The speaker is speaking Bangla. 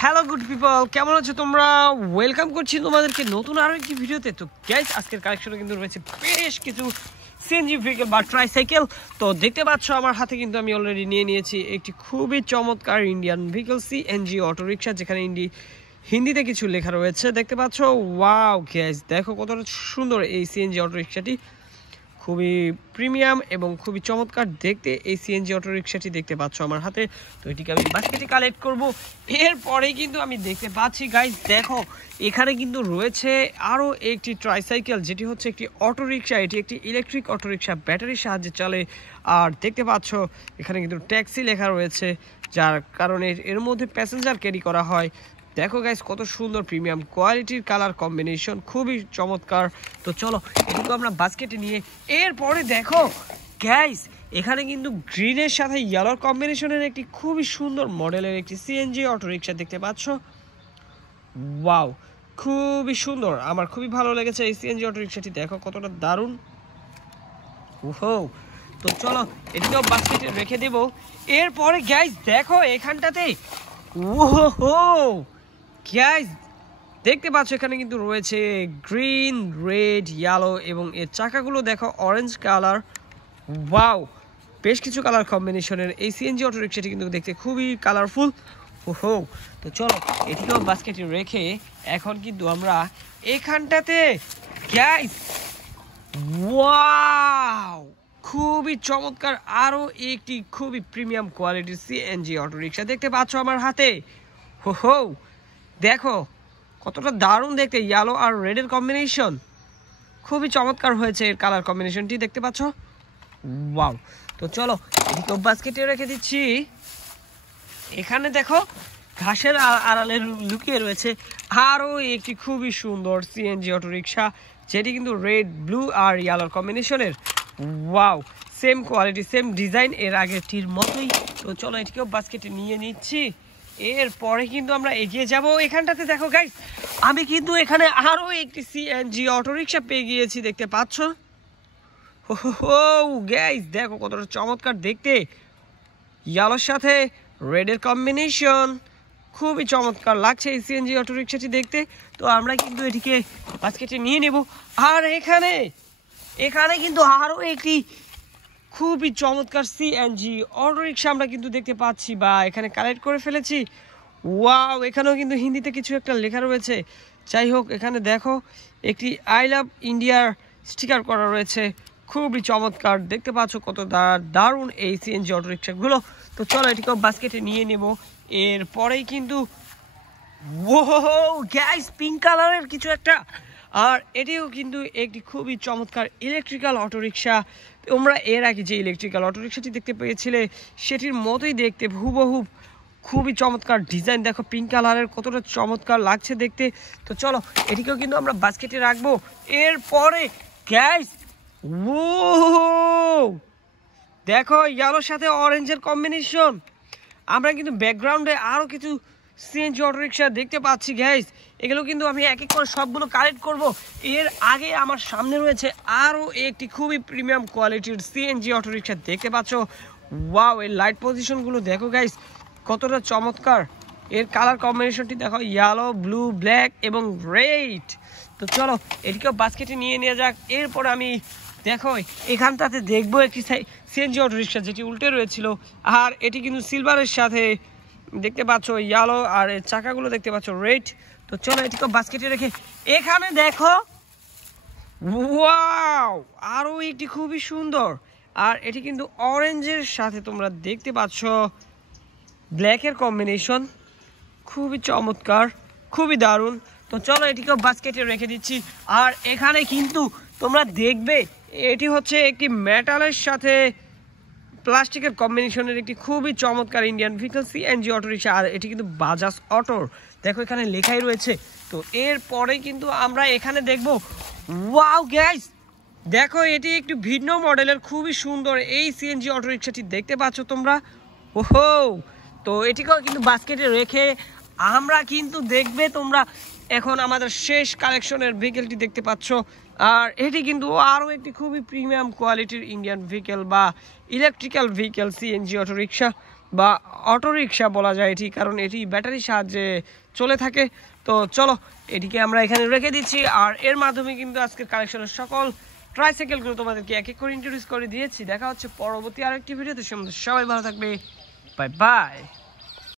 হ্যালো গুড পিপল, কেমন আছো তোমরা? ওয়েলকাম করছি তোমাদেরকে নতুন আরো একটি ভিডিওতে। তো গাইস, আজকের কালেকশনে কিন্তু রয়েছে বেশ কিছু সিএনজি ভেহিকেল বা ট্রাইসাইকেল। তো দেখতে পাচ্ছ আমার হাতে কিন্তু আমি অলরেডি নিয়ে নিয়েছি একটি খুবই চমৎকার ইন্ডিয়ান ভেহিকেল সিএনজি অটো রিক্সা, যেখানে হিন্দিতে কিছু লেখা রয়েছে দেখতে পাচ্ছ। ওয়াও গাইস, দেখো কতটা সুন্দর এই সিএনজি অটো রিক্সাটি, খুবই প্রিমিয়াম এবং খুবই চমৎকার দেখতে এই সিএনজি অটো রিক্সাটি দেখতে পাচ্ছ আমার হাতে। তো এটিকে আমি বাস্কেটে কালেক্ট করব। এরপরে কিন্তু আমি দেখতে পাচ্ছি গাইস, দেখো এখানে কিন্তু রয়েছে আরও একটি ট্রাইসাইকেল, যেটি হচ্ছে একটি অটো রিক্সা। এটি একটি ইলেকট্রিক অটো রিক্সা, ব্যাটারির সাহায্যে চলে। আর দেখতে পাচ্ছ এখানে কিন্তু ট্যাক্সি লেখা রয়েছে, যার কারণে এর মধ্যে প্যাসেঞ্জার ক্যারি করা হয়। দেখো গাইস, কত সুন্দর প্রিমিয়াম কোয়ালিটির কালার কম্বিনেশন, খুবই চমৎকার। তো চলো এটুকু আমরা বাস্কেটে নিয়ে এরপরে দেখো গাইস, এখানে কিন্তু গ্রিনের সাথে ইয়েলোর কম্বিনেশনের একটি খুবই সুন্দর মডেলের একটি সিএনজি অটো রিক্সা দেখতে পাচ্ছ। ওয়াও, খুবই সুন্দর, আমার খুবই ভালো লেগেছে এই সিএনজি অটো রিক্সাটি। দেখো কতটা দারুণ। ওহো, তো চলো এটিকেও বাস্কেটে রেখে দেব। এরপরে গাইস দেখো এখানটাতে, ওহো গাইস দেখতে পাচ্ছ এখানে কিন্তু রয়েছে গ্রিন, রেড, ইয়েলো এবং এর চাকাগুলো দেখো অরেঞ্জ কালার। ওয়াও, বেশ কিছু কালার কম্বিনেশনের এই সিএনজি অটো রিক্সাটি কিন্তু দেখতে খুবই কালারফুল। ওহো, তো চলো এটিকেও বাস্কেটে রেখে এখন কিন্তু আমরা এখানটাতে গাইস, ওয়াও খুবই চমৎকার আরও একটি খুবই প্রিমিয়াম কোয়ালিটির সিএনজি অটো রিক্সা দেখতে পাচ্ছ আমার হাতে। হো, দেখো কতটা দারুণ দেখতে, ইয়েলো আর রেডের কম্বিনেশন খুবই চমৎকার হয়েছে এর কালার কম্বিনেশনটি দেখতে পাচ্ছ। ওয়াও, তো চলো এদিকে বাস্কেটে রেখে দিচ্ছি। এখানে দেখো ঘাসের আড়ালে লুকিয়ে রয়েছে আরও একটি খুবই সুন্দর সিএনজি অটো রিক্সা, যেটি কিন্তু রেড, ব্লু আর ইয়েলোর কম্বিনেশনের। Wow, same quality, same design এর আগেরটির মতোই। তো চলো এটিকেও বাস্কেটে নিয়ে নিচ্ছি। এরপরে কিন্তু আমরা এগিয়ে যাব। এখানটাতে দেখো গাইস, আমি কিন্তু এখানে আরও একটি সিএনজি অটো রিক্সা পেয়ে গিয়েছি দেখতে পাচ্ছ। ও গাইস, দেখো কতটা চমৎকার দেখতে, ইয়েলোর সাথে রেডের কম্বিনেশন, খুবই চমৎকার লাগছে এই সিএনজি অটো রিক্সাটি দেখতে। তো আমরা কিন্তু এটিকে বাস্কেটে নিয়ে নেব। আর এখানে কিন্তু আরও একটি খুবই চমৎকার সিএনজি অটো রিক্সা আমরা কিন্তু দেখতে পাচ্ছি বা এখানে কালেক্ট করে ফেলেছি। ওয়াও, এখানেও কিন্তু হিন্দিতে কিছু একটা লেখা রয়েছে। যাই হোক, এখানে দেখো একটি আই লাভ ইন্ডিয়ার স্টিকার করা রয়েছে, খুবই চমৎকার দেখতে পাচ্ছ কত দারুণ এই সিএনজি অটো রিক্সাগুলো। তো চলো এটিকেও বাস্কেটে নিয়ে নেব। এরপরেই কিন্তু গ্যাস পিঙ্ক কালারের কিছু একটা, আর এটিও কিন্তু একটি খুবই চমৎকার ইলেকট্রিক্যাল অটো রিক্সা। তোমরা এর আগে যে ইলেকট্রিক্যাল অটো রিক্সাটি দেখতে পেয়েছিলে সেটির মতোই দেখতে হুবহু, খুবই চমৎকার ডিজাইন। দেখো পিঙ্ক কালারের কতটা চমৎকার লাগছে দেখতে। তো চলো এটিকেও কিন্তু আমরা বাস্কেটে রাখবো। এরপরে গ্যাস, ও দেখো ইয়েলোর সাথে অরেঞ্জের কম্বিনেশন। আমরা কিন্তু ব্যাকগ্রাউন্ডে আরও কিছু সিএনজি অটো রিক্সা দেখতে পাচ্ছি গাইস, এগুলো কিন্তু আমি এক এক করে সবগুলো কালেক্ট করব। এর আগে আমার সামনে রয়েছে আরও একটি খুবই প্রিমিয়াম কোয়ালিটির সিএনজি অটো রিক্সা দেখতে পাচ্ছ। ওয়াও, এর লাইট পজিশনগুলো দেখো গাইস কতটা চমৎকার, এর কালার কম্বিনেশনটি দেখো ইয়েলো, ব্লু, ব্ল্যাক এবং রেড। তো চলো এটিকেও বাস্কেটে নিয়ে নেওয়া যাক। এরপর আমি দেখো এখানটাতে দেখবো একটি সিএনজি অটো রিক্সা, যেটি উল্টে রয়েছিল, আর এটি কিন্তু সিলভারের সাথে দেখতে পাচ্ছ ইয়েলো, আর এর চাকাগুলো দেখতে পাচ্ছ রেড। তো চলো এটিকে বাস্কেটে রেখে এখানে দেখো, ওয়াও আরও একটি খুবই সুন্দর, আর এটি কিন্তু অরেঞ্জের সাথে তোমরা দেখতে পাচ্ছ ব্ল্যাকের কম্বিনেশন, খুবই চমৎকার, খুবই দারুণ। তো চলো এটিকেও বাস্কেটে রেখে দিচ্ছি। আর এখানে কিন্তু তোমরা দেখবে এটি হচ্ছে একটি মেটালের সাথে প্লাস্টিকের কম্বিনেশনের একটি খুবই চমৎকার Indian vehicle CNG auto rickshaw, আর এটি কিন্তু বাজাজ অটোর, দেখো এখানে লেখাই রয়েছে। তো এরপরে কিন্তু আমরা এখানে দেখব, ওয়াও গাইস দেখো এটি একটি ভিন্ন মডেলের খুবই সুন্দর এই সিএনজি অটো রিক্সাটি দেখতে পাচ্ছ তোমরা। ওহো, তো এটিকেও কিন্তু বাস্কেটে রেখে আমরা কিন্তু দেখবে তোমরা এখন আমাদের শেষ কালেকশনের ভেহিকেলটি দেখতে পাচ্ছ, আর এটি কিন্তু আরও একটি খুবই প্রিমিয়াম কোয়ালিটির ইন্ডিয়ান ভেহিকেল বা ইলেকট্রিক্যাল ভেহিকেল, সিএনজি অটোরিকশা বা অটোরিকশা বলা যায় এটি, কারণ এটি ব্যাটারির সাহায্যে চলে থাকে। তো চলো এটিকে আমরা এখানে রেখে দিচ্ছি। আর এর মাধ্যমে কিন্তু আজকের কালেকশনের সকল ট্রাইসাইকেলগুলো তোমাদেরকে এক এক করে ইন্ট্রোডিউস করে দিয়েছি। দেখা হচ্ছে পরবর্তী আরেকটি ভিডিওতে। সবাই ভালো থাকবে, বাই বাই।